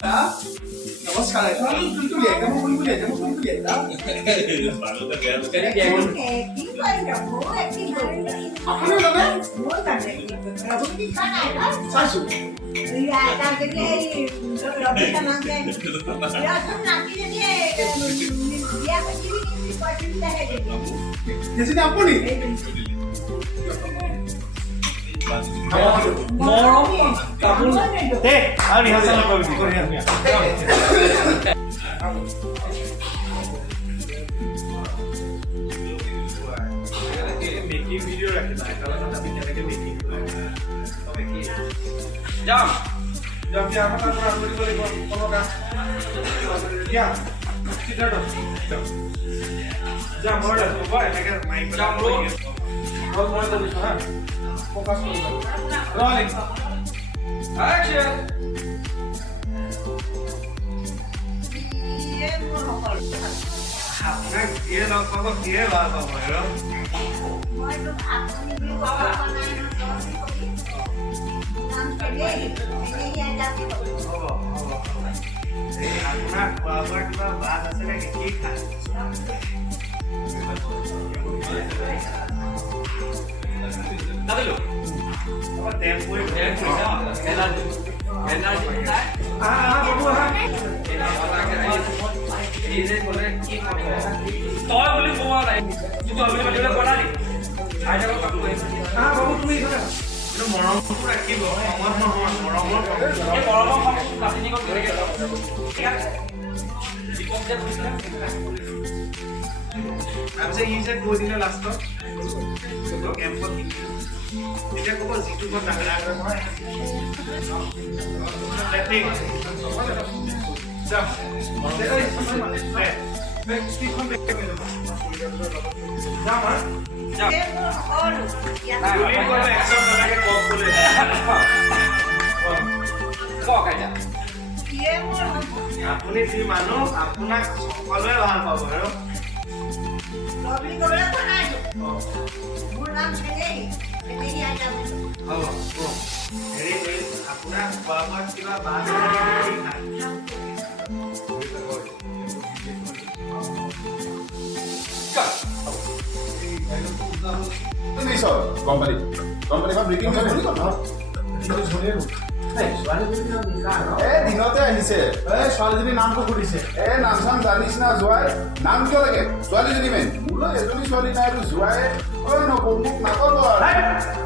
नमस्कार আপুনি যি মানুহ আপোনাক সকলোৱে ভাল পাব আৰু আপোনাক খোৱা বোৱাত কিবা বাদ দিনতে আহিছে ছোৱালীজনীৰ নামটো সুধিছে নাম চাম জানিছ না যোৱাই নাম কিয় লাগে ছোৱালীজনী মেইন মোলৈ এজনী ছোৱালী নাই আৰু যোৱাই নকওঁ মোক নাকব আৰু।